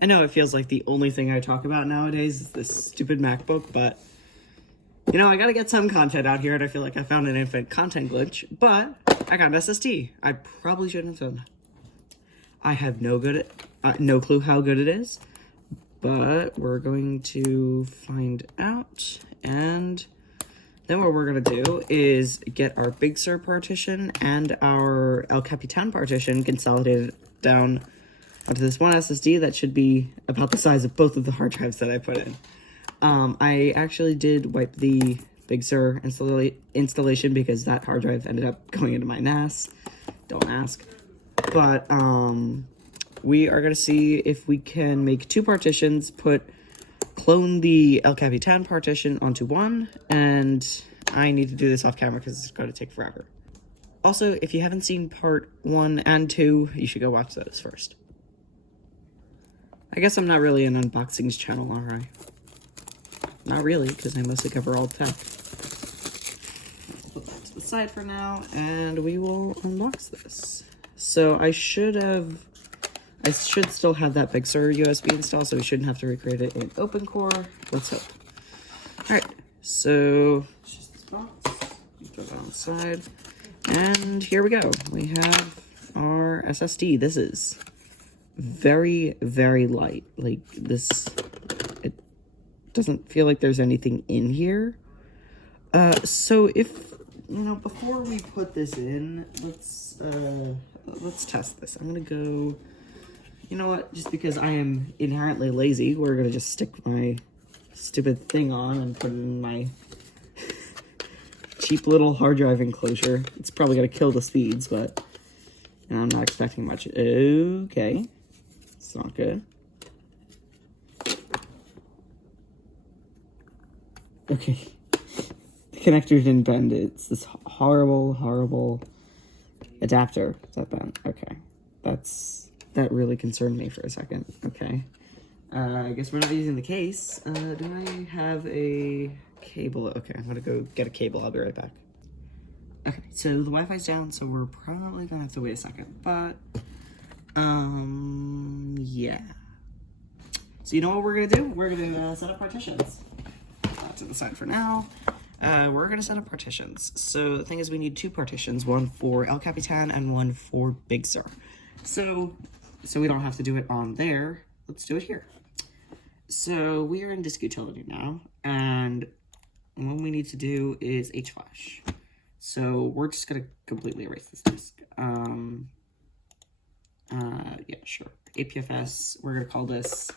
I know it feels like the only thing I talk about nowadays is this stupid MacBook, but, you know, I gotta get some content out here, and I feel like I found an infinite content glitch, but I got an SSD. I probably shouldn't have done that. I have no clue how good it is, but we're going to find out, and then what we're going to do is get our Big Sur partition and our El Capitan partition consolidated down onto this one SSD that should be about the size of both of the hard drives that I put in. I actually did wipe the Big Sur installation because that hard drive ended up going into my NAS. Don't ask. But we are going to see if we can make two partitions, clone the El Capitan partition onto one, and I need to do this off camera because it's going to take forever. Also, if you haven't seen part 1 and 2, you should go watch those first. I guess I'm not really an unboxings channel, are I? Not really, because I mostly cover all tech. Let's put that to the side for now, and we will unbox this. So I should still have that Big Sur USB installed, so we shouldn't have to recreate it in OpenCore. Let's hope. Alright, so it's just this box. Throw that on the side. And here we go. We have our SSD. This is very, very light. Like, it doesn't feel like there's anything in here. So if, you know, before we put this in, let's test this. I'm gonna go, you know what, just because I am inherently lazy, we're gonna just stick my stupid thing on and put it in my cheap little hard drive enclosure. It's probably gonna kill the speeds, but I'm not expecting much. Okay. It's not good. Okay. The connector didn't bend. It's this horrible, horrible adapter that bent. Okay. That really concerned me for a second. Okay. I guess we're not using the case. Do I have a cable? Okay, I'm gonna go get a cable. I'll be right back. Okay, so the Wi-Fi's down, so we're probably gonna have to wait a second, but, yeah. So you know what we're gonna do? We're gonna set up partitions. To the side for now. We're gonna set up partitions. So the thing is, we need two partitions, one for El Capitan and one for Big Sur. So we don't have to do it on there. Let's do it here. So we are in disk utility now, and what we need to do is hflash. So we're just gonna completely erase this disk. Yeah, sure. APFS, we're gonna call this,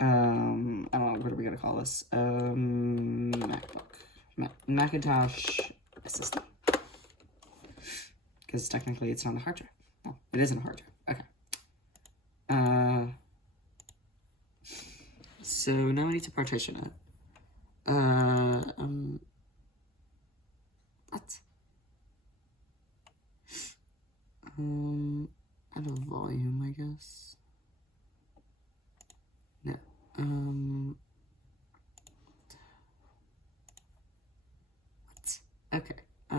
I don't know, what are we gonna call this? MacBook. Macintosh SSD. Because technically it's not a hard drive. No, it isn't a hard drive. Okay. So now I need to partition it. What? Add a volume, I guess. No. What? Okay. We're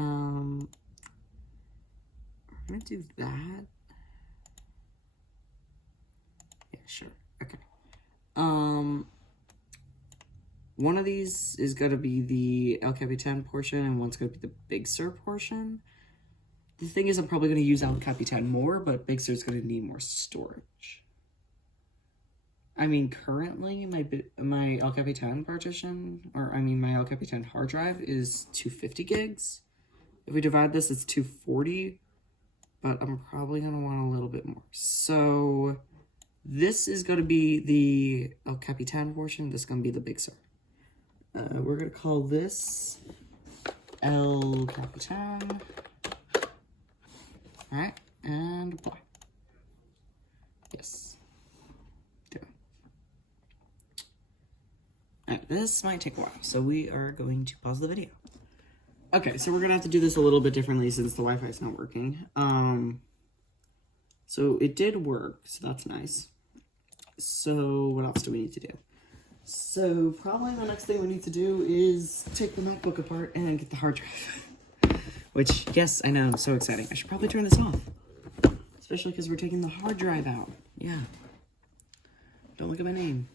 gonna do that. Yeah, sure. Okay. One of these is gonna be the El Capitan portion, and one's gonna be the Big Sur portion. The thing is, I'm probably gonna use El Capitan more, but Big Sur's gonna need more storage. I mean, currently, my El Capitan partition, or I mean, my El Capitan hard drive is 250 gigs. If we divide this, it's 240, but I'm probably gonna want a little bit more. So this is gonna be the El Capitan portion. This is gonna be the Big Sur. We're gonna call this El Capitan. All right, and apply. Yes. Do it. All right, this might take a while, so we are going to pause the video. Okay, so we're gonna have to do this a little bit differently since the Wi-Fi is not working. So it did work, so that's nice. So what else do we need to do? So probably the next thing we need to do is take the MacBook apart and get the hard drive. Which, yes, I know, so exciting. I should probably turn this off. Especially because we're taking the hard drive out. Yeah. Don't look at my name.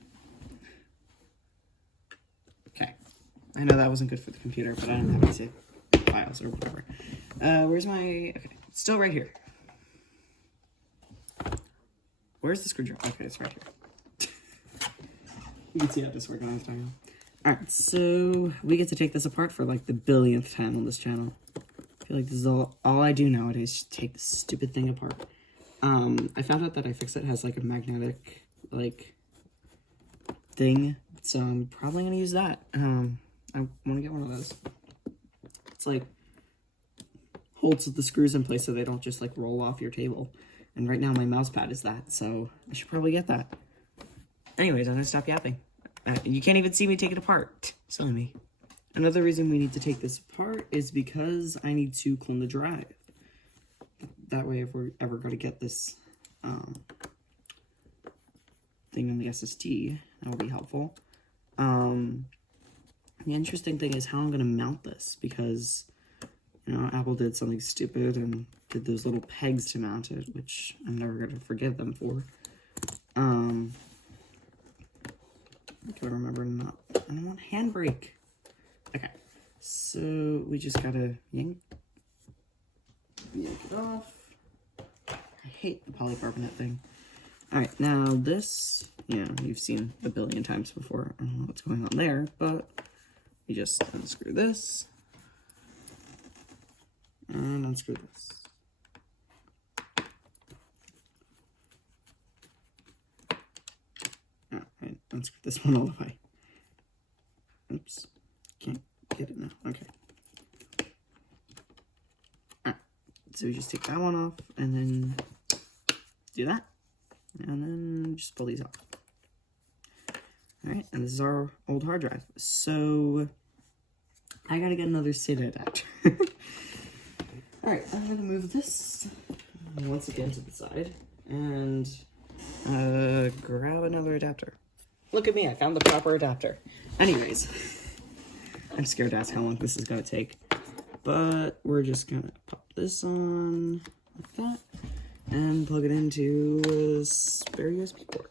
Okay. I know that wasn't good for the computer, but I don't have any save files or whatever. Where's my... Okay, it's still right here. Where's the screwdriver? Okay, it's right here. You can see how this works on this time. Alright, so we get to take this apart for like the billionth time on this channel. I feel like this is all I do nowadays, just take this stupid thing apart. I found out that iFixit has like a magnetic, like, thing, so I'm probably gonna use that. I want to get one of those. It's like, holds the screws in place so they don't just like roll off your table. And right now my mouse pad is that, so I should probably get that. Anyways, I'm gonna stop yapping. You can't even see me take it apart. Silly me. Another reason we need to take this apart is because I need to clone the drive. That way, if we're ever going to get this thing on the SSD, that will be helpful. The interesting thing is how I'm going to mount this, because, you know, Apple did something stupid and did those little pegs to mount it, which I'm never going to forgive them for. I can't remember not. I don't want handbrake. Okay, so we just gotta yank it off. I hate the polycarbonate thing. Alright, now this, yeah, you've seen a billion times before. I don't know what's going on there, but we just unscrew this. And unscrew this. Alright, unscrew this one all the way. Oops. Can't get it now. Okay. Alright. So we just take that one off and then do that. And then just pull these off. Alright, and this is our old hard drive. So I gotta get another SATA adapter. Alright, I'm gonna move this once again to the side and grab another adapter. Look at me, I found the proper adapter. Anyways, I'm scared to ask how long this is gonna take, but we're just gonna pop this on like that and plug it into a spare USB port.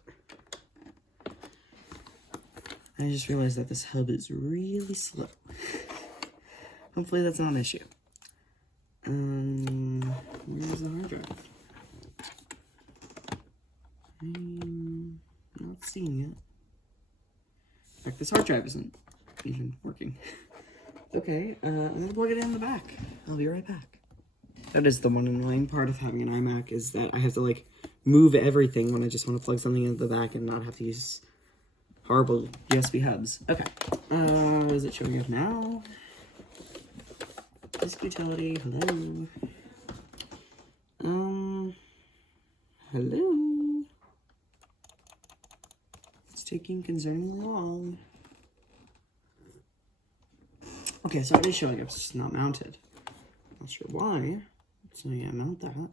I just realized that this hub is really slow. Hopefully that's not an issue. Where's the hard drive? I'm not seeing it. In fact, this hard drive isn't even working. Okay, I'm gonna plug it in the back. I'll be right back. That is the one annoying part of having an iMac, is that I have to like move everything when I just want to plug something into the back and not have to use horrible USB hubs. Okay, is it showing up now? Disk utility, hello. Hello. It's taking concerningly long. Okay, so it is showing up, it's just not mounted. Not sure why. So yeah, mount that.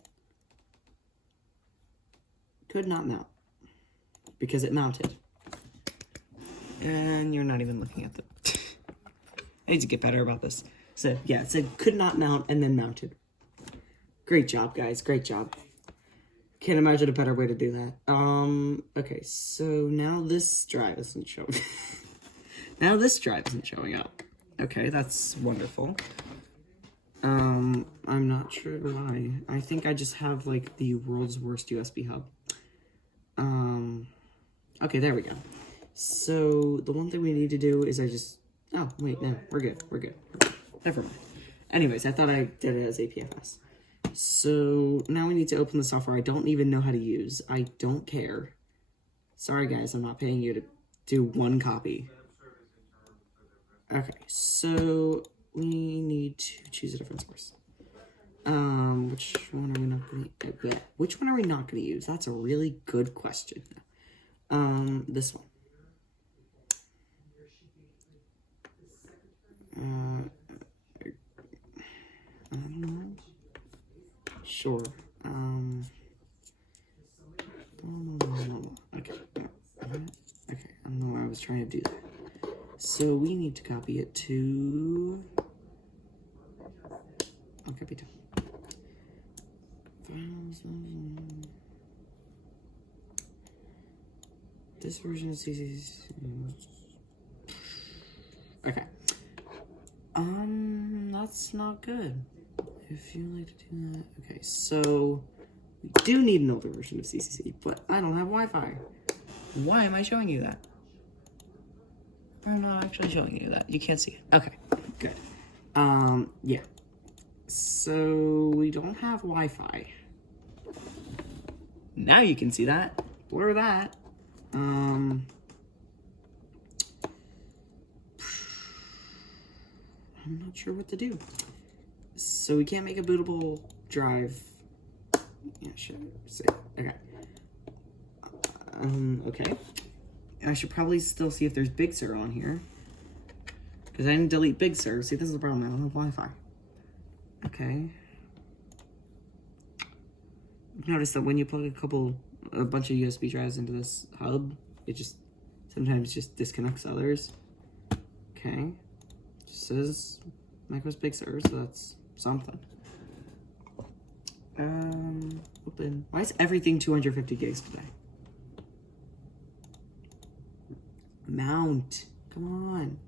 Could not mount. Because it mounted. And you're not even looking at the... I need to get better about this. So yeah, it said could not mount and then mounted. Great job, guys. Great job. Can't imagine a better way to do that. Okay, so now this drive isn't showing. Now this drive isn't showing up. Okay, that's wonderful. I'm not sure why. I think I just have like the world's worst USB hub. Okay, there we go. So the one thing we need to do is oh, wait, no, we're good. We're good. Never mind. Anyways, I thought I did it as APFS. So now we need to open the software I don't even know how to use. I don't care. Sorry guys, I'm not paying you to do one copy. Okay, so we need to choose a different source. Which one are we not going to... Which one are we not going to use? That's a really good question. This one. I don't know. Sure. Okay. Okay, I don't know why I was trying to do that. So we need to copy it to... I'll copy to... Files... This version of CCC. Okay. That's not good. If you like to do that. Okay, so we do need an older version of CCC, but I don't have Wi-Fi. Why am I showing you that? I'm not actually showing you that. You can't see it. Okay, good. Yeah. So we don't have Wi-Fi. Now you can see that. Blur that. I'm not sure what to do. So we can't make a bootable drive. Yeah, sure. Okay. Okay. I should probably still see if there's Big Sur on here. Because I didn't delete Big Sur. See, this is the problem. I don't have Wi-Fi. Okay. I've noticed that when you plug a bunch of USB drives into this hub, it just sometimes just disconnects others. Okay. Just says Micro's Big Sur, so that's something. Open. Why is everything 250 gigs today? Mount. Come on.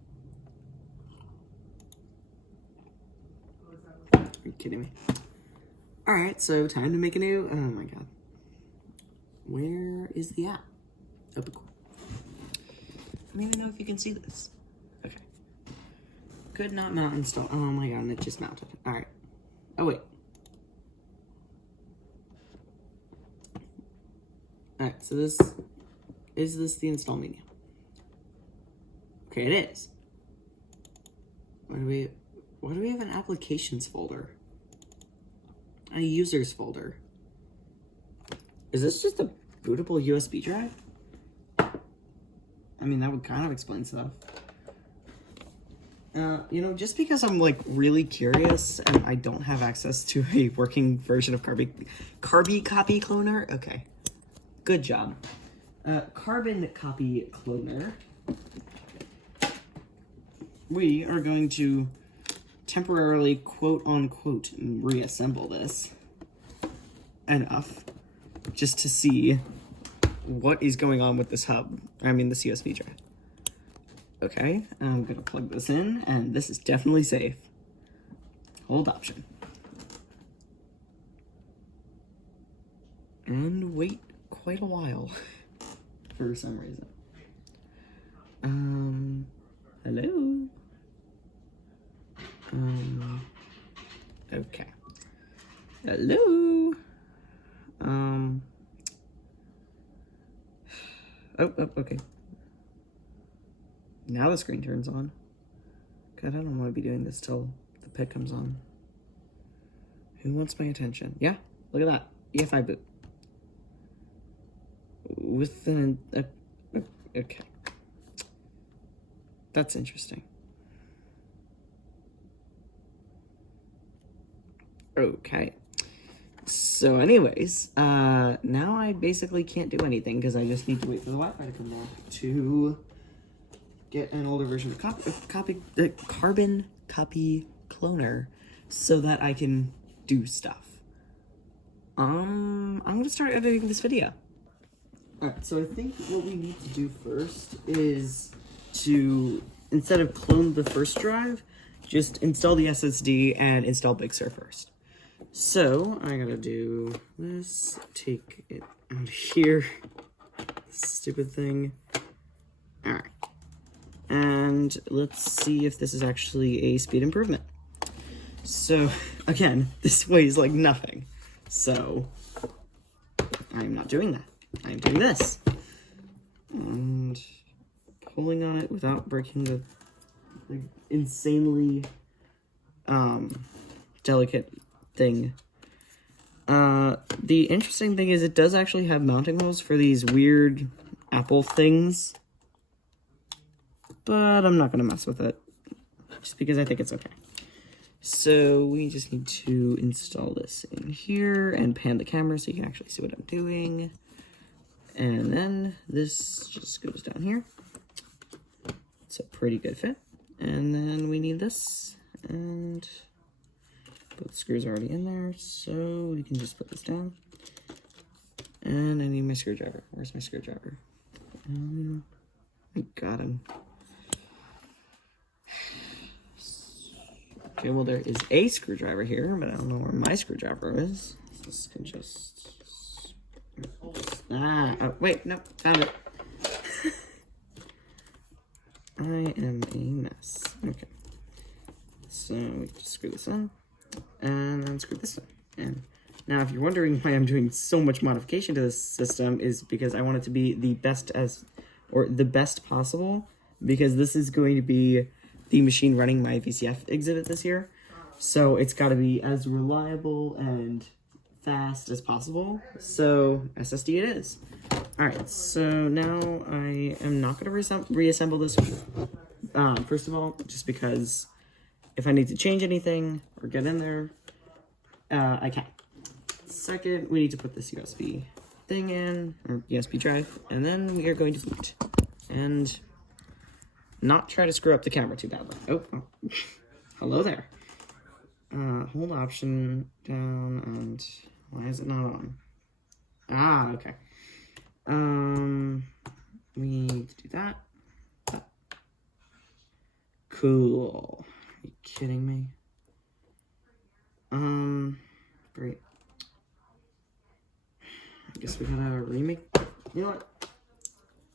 Are you kidding me? Alright, so time to make a new... Oh my god. Where is the app? Open core. I don't even know if you can see this. Okay. Could not mount install. Oh my god, and it just mounted. Alright. Oh wait. Alright, so this... Is this the install media? Okay, it is. Why do we have an applications folder? A users folder. Is this just a bootable USB drive? I mean, that would kind of explain stuff. You know, just because I'm like really curious and I don't have access to a working version of Carby Copy Cloner. Okay, good job. Carbon Copy Cloner. We are going to temporarily, quote-unquote, reassemble this enough just to see what is going on with this hub. I mean, this USB drive. Okay, I'm going to plug this in, and this is definitely safe. Hold option. And wait quite a while for some reason. Hello? Okay. Hello? Oh, okay. Now the screen turns on. God, I don't want to be doing this till the pic comes on. Who wants my attention? Yeah, look at that. EFI boot. With an... okay. That's interesting. Okay. So anyways, now I basically can't do anything because I just need to wait for the Wi-Fi to come back to get an older version of Carbon Copy Cloner so that I can do stuff. I'm gonna start editing this video. Alright, so I think what we need to do first is to, instead of clone the first drive, just install the SSD and install Big Sur first. So, I gotta do this, take it out of here, stupid thing. Alright. And let's see if this is actually a speed improvement. So, again, this weighs like nothing. So, I'm not doing that. I'm doing this. And pulling on it without breaking the insanely delicate thing. The interesting thing is it does actually have mounting holes for these weird Apple things. But I'm not going to mess with it. Just because I think it's okay. So we just need to install this in here and pan the camera so you can actually see what I'm doing. And then this just goes down here. It's a pretty good fit. And then we need this, and both screws are already in there, so we can just put this down. And I need my screwdriver. Where's my screwdriver? I got him. Okay, well, there is a screwdriver here, but I don't know where my screwdriver is. This can just... oh, wait, no, found it. I am a mess. Okay. So we just screw this in, and then screw this in. And now, if you're wondering why I'm doing so much modification to this system, is because I want it to be the best possible, because this is going to be the machine running my VCF exhibit this year. So it's got to be as reliable and fast as possible. So SSD it is. All right, so now I am not going to reassemble this. First of all, just because if I need to change anything or get in there, I can. Second, we need to put this USB thing in, or USB drive, and then we are going to boot. And not try to screw up the camera too badly. Oh. Hello there. Hold option down, and why is it not on? Ah, okay. We need to do that. Cool. Are you kidding me? Great. I guess we gotta remake. You know what?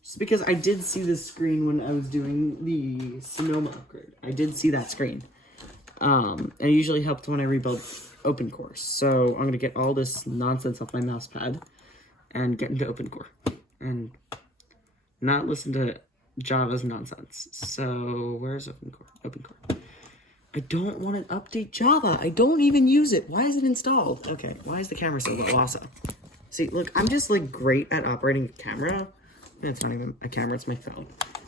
Just because I did see this screen when I was doing the Sonoma upgrade. I did see that screen. And it usually helped when I rebuilt OpenCore. So I'm gonna get all this nonsense off my mouse pad and get into OpenCore. And not listen to Java's nonsense. So where's OpenCore? OpenCore. I don't want to update Java. I don't even use it. Why is it installed? Okay, why is the camera so low also? See, look, I'm just like great at operating a camera. It's not even a camera, it's my phone.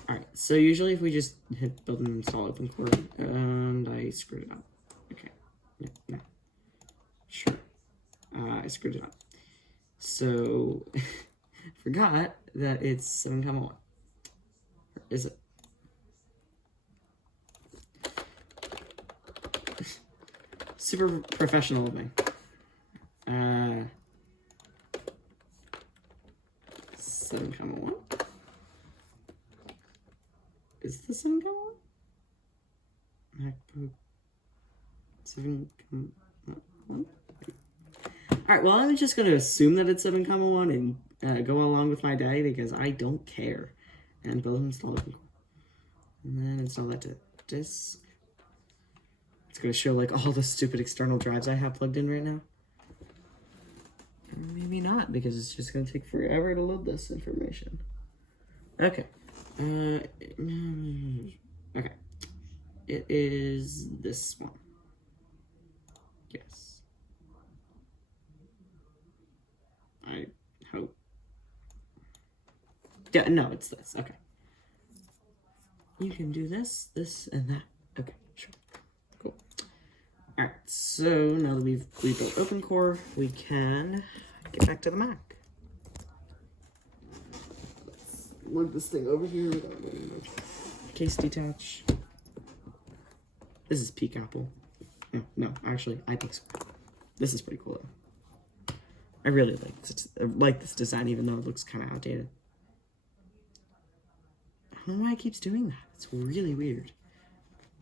Alright, so usually if we just hit build and install OpenCore, and I screwed it up. Okay, no. Sure. I screwed it up. So, forgot that it's 7,1. Or is it? Super professional of me. 7,1? Is this 7,1? MacBook 7,1? Alright, well, I'm just going to assume that it's 7,1 and go along with my day because I don't care. And build and install it. And then install that to disk. It's going to show like all the stupid external drives I have plugged in right now. Or maybe not, because it's just going to take forever to load this information. Okay. Okay. It is this one. Yes. I hope. Yeah, no, it's this. Okay. You can do this, this, and that. Okay, sure. Cool. Alright, so now that we've rebuilt OpenCore, we can get back to the Mac. Let's lug this thing over here without letting the case detach. This is peak Apple. No, actually, I think so. This is pretty cool, though. I really like this design, even though it looks kind of outdated. I don't know why it keeps doing that. It's really weird.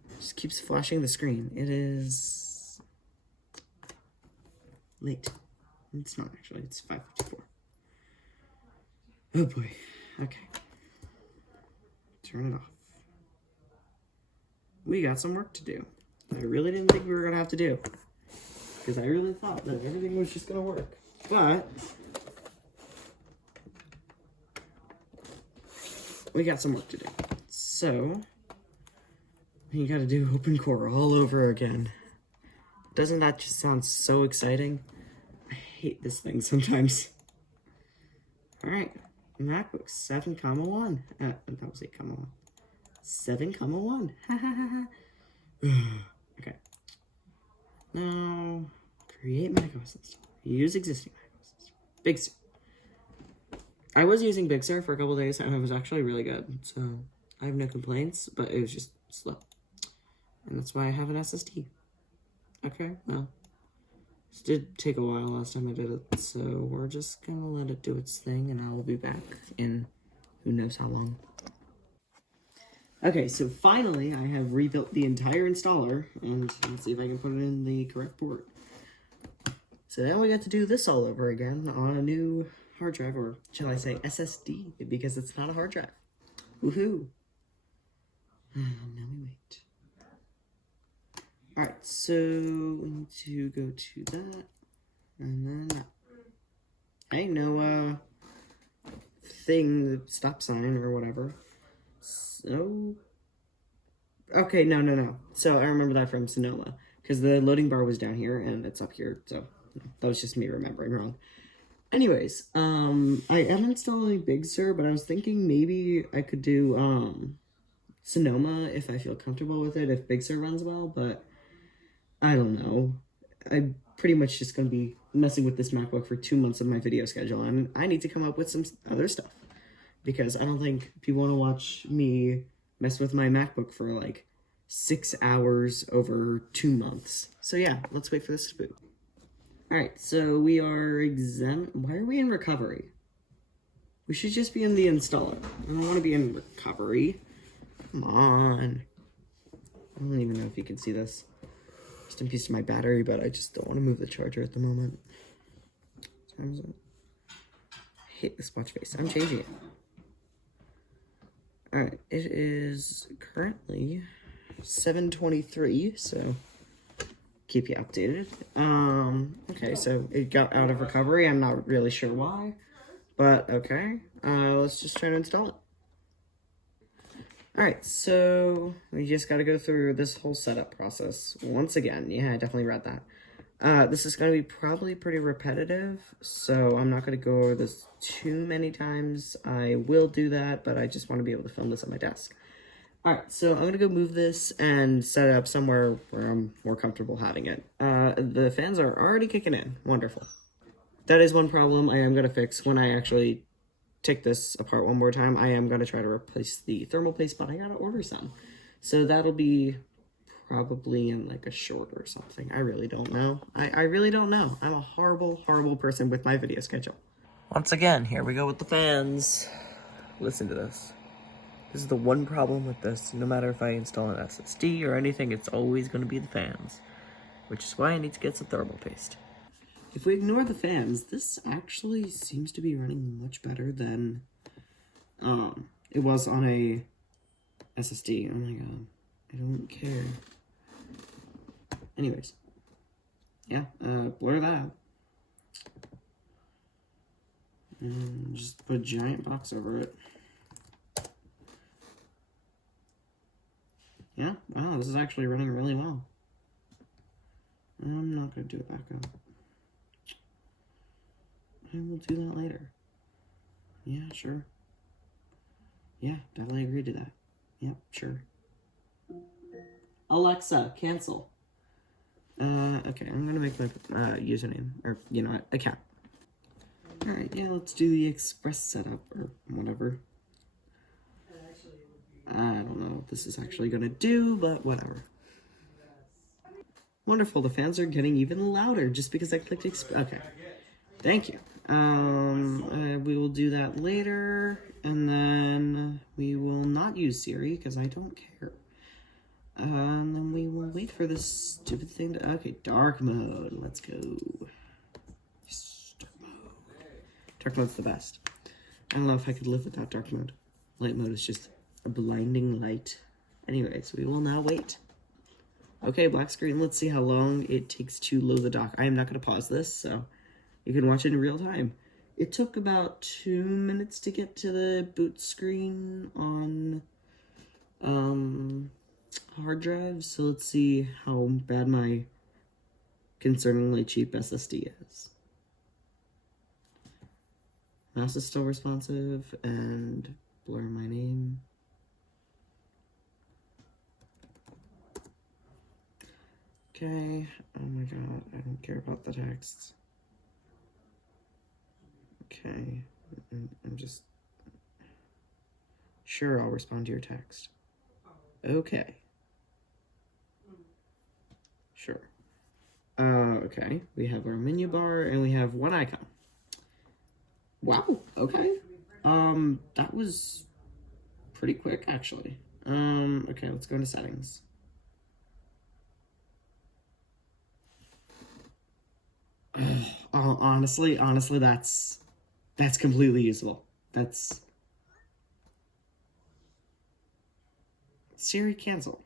It just keeps flashing the screen. It is late. It's not actually. It's 5:54. Oh boy. Okay. Turn it off. We got some work to do. I really didn't think we were gonna have to do, because I really thought that everything was just gonna work. But we got some work to do. So you gotta do OpenCore all over again. Doesn't that just sound so exciting? I hate this thing sometimes. Alright, MacBook 7,1. That was 8,1. 7,1. Okay. Now, create macOS install. Use existing macOS install. Big Sur. I was using Big Sur for a couple days, and it was actually really good. So, I have no complaints, but it was just slow. And that's why I have an SSD. Okay, well. This did take a while last time I did it, so we're just gonna let it do its thing, and I will be back in who knows how long. Okay, so finally I have rebuilt the entire installer, and let's see if I can put it in the correct port. So now we got to do this all over again on a new hard drive, or shall I say SSD, because it's not a hard drive. Woohoo! Now we wait. Alright, so we need to go to that, and then that. Hey, no, thing, stop sign or whatever. So, okay, no. So I remember that from Sonoma, because the loading bar was down here and it's up here, so that was just me remembering wrong. Anyways, I am installing Big Sur, but I was thinking maybe I could do, Sonoma if I feel comfortable with it, if Big Sur runs well, but I don't know. I'm pretty much just going to be messing with this MacBook for 2 months of my video schedule, and I need to come up with some other stuff, because I don't think people want to watch me mess with my MacBook for like 6 hours over 2 months. So yeah, let's wait for this to boot. Alright, so we are why are we in recovery? We should just be in the installer. I don't want to be in recovery. Come on. I don't even know if you can see this. Just a piece of my battery, but I just don't want to move the charger at the moment. What time is it? I hate this watch face. I'm changing it. Alright, it is currently 7:23, so keep you updated. Okay, so it got out of recovery. I'm not really sure why, but okay. Let's just try to install it. Alright, so we just got to go through this whole setup process once again. Yeah, I definitely read that. This is going to be probably pretty repetitive, so I'm not going to go over this too many times. I will do that, but I just want to be able to film this on my desk. Alright, so I'm going to go move this and set it up somewhere where I'm more comfortable having it. The fans are already kicking in. Wonderful. That is one problem I am going to fix when I actually take this apart one more time. I am going to try to replace the thermal paste, but I got to order some. So that'll be probably in like a short or something. I really don't know. I really don't know. I'm a horrible, horrible person with my video schedule. Once again, here we go with the fans. Listen to this. This is the one problem with this. No matter if I install an SSD or anything, it's always going to be the fans, which is why I need to get some thermal paste. If we ignore the fans, this actually seems to be running much better than it was on a SSD. Oh my god, I don't care. Anyways, yeah, blur that out. And just put a giant box over it. Yeah, wow, this is actually running really well. I'm not going to do it back up. I will do that later. Yeah, sure. Yeah, definitely agree to that. Yep, sure. Alexa, cancel. Okay, I'm going to make my username, or, you know, account. Alright, yeah, let's do the express setup, or whatever. I don't know what this is actually going to do, but whatever. Wonderful, the fans are getting even louder just because I clicked okay. Thank you. We will do that later, and then we will not use Siri because I don't care. And then we will wait for this stupid thing to... Okay, dark mode. Let's go. Yes, dark mode. Dark mode's the best. I don't know if I could live without dark mode. Light mode is just a blinding light. Anyways, we will now wait. Okay, black screen. Let's see how long it takes to load the dock. I am not going to pause this, so you can watch it in real time. It took about 2 minutes to get to the boot screen on hard drive, so let's see how bad my concerningly cheap SSD is. Mouse is still responsive, and blur my name. Okay, oh my god, I don't care about the text. Okay, I'm just... Sure, I'll respond to your text. Okay. Sure. Okay, we have our menu bar, and we have one icon. Wow, okay. That was pretty quick, actually. Okay, let's go into settings. Honestly, that's completely usable. That's Siri cancel.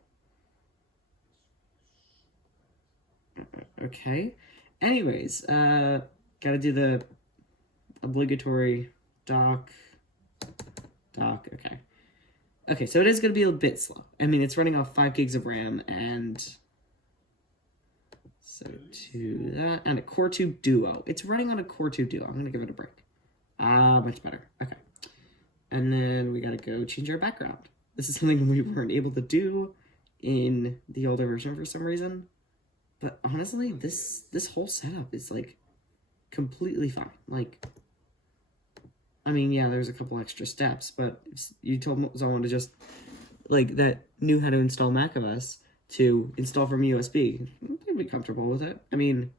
Okay. Anyways, gotta do the obligatory dock. Okay. Okay, so it is gonna be a bit slow. I mean, it's running off 5 gigs of RAM and so to that and a Core 2 Duo. It's running on a Core 2 Duo. I'm gonna give it a break. Much better. Okay. And then we gotta go change our background. This is something we weren't able to do in the older version for some reason. But honestly, this whole setup is like completely fine. Like, I mean, yeah, there's a couple extra steps, but if you told someone to just like that knew how to install macOS to install from USB, they'd be comfortable with it. I mean,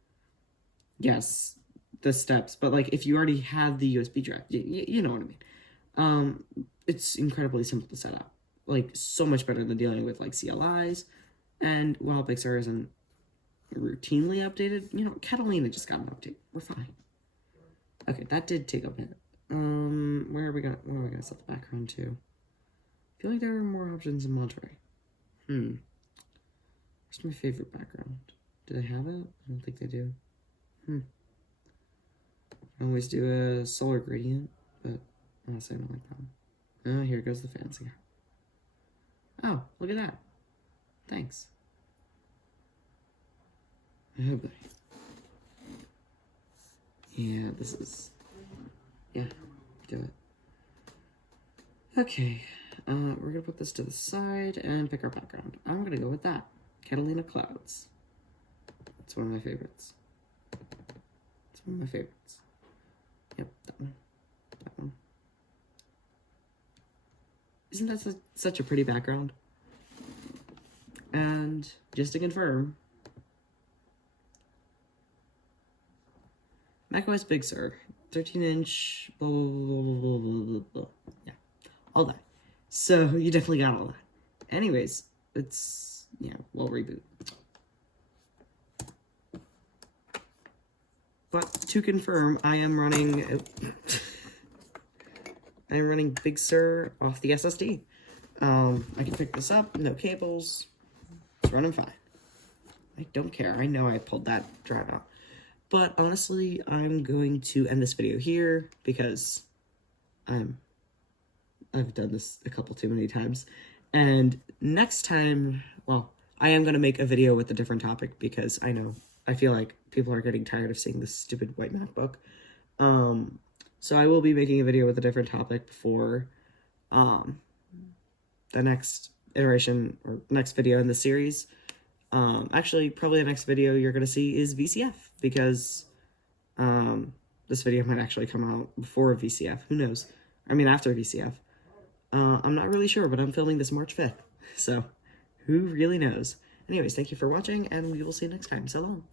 yes, the steps, but like if you already have the USB drive, you know what I mean. It's incredibly simple to set up. Like so much better than dealing with like CLIs, and while Big Sur isn't routinely updated, you know, Catalina just got an update. We're fine. Okay, that did take a minute. Where are we gonna set the background to? I feel like there are more options in Monterey. Where's my favorite background? Do they have it? I don't think they do. I always do a solar gradient, but honestly I don't like that one. Oh, here goes the fancy. Oh, look at that. Thanks. Oh boy. Yeah, this is... Yeah, do it. Okay, we're gonna put this to the side and pick our background. I'm gonna go with that. Catalina Clouds. It's one of my favorites. It's one of my favorites. Yep, that one. That one. Isn't that such a pretty background? And just to confirm, macOS Big Sur, 13-inch, blah, blah, blah, blah, blah, blah. Yeah, all that. So you definitely got all that. Anyways, it's, yeah, we'll reboot. But to confirm, I am running Big Sur off the SSD. I can pick this up, no cables. It's running fine. I don't care. I know I pulled that drive out. But honestly, I'm going to end this video here because I've done this a couple too many times. And next time, well, I am going to make a video with a different topic because I feel like people are getting tired of seeing this stupid white MacBook. So I will be making a video with a different topic for the next iteration or next video in the series. Actually, probably the next video you're going to see is VCF because this video might actually come out before VCF. Who knows? I mean, after VCF. I'm not really sure, but I'm filming this March 5th. So, who really knows? Anyways, thank you for watching, and we will see you next time. So long.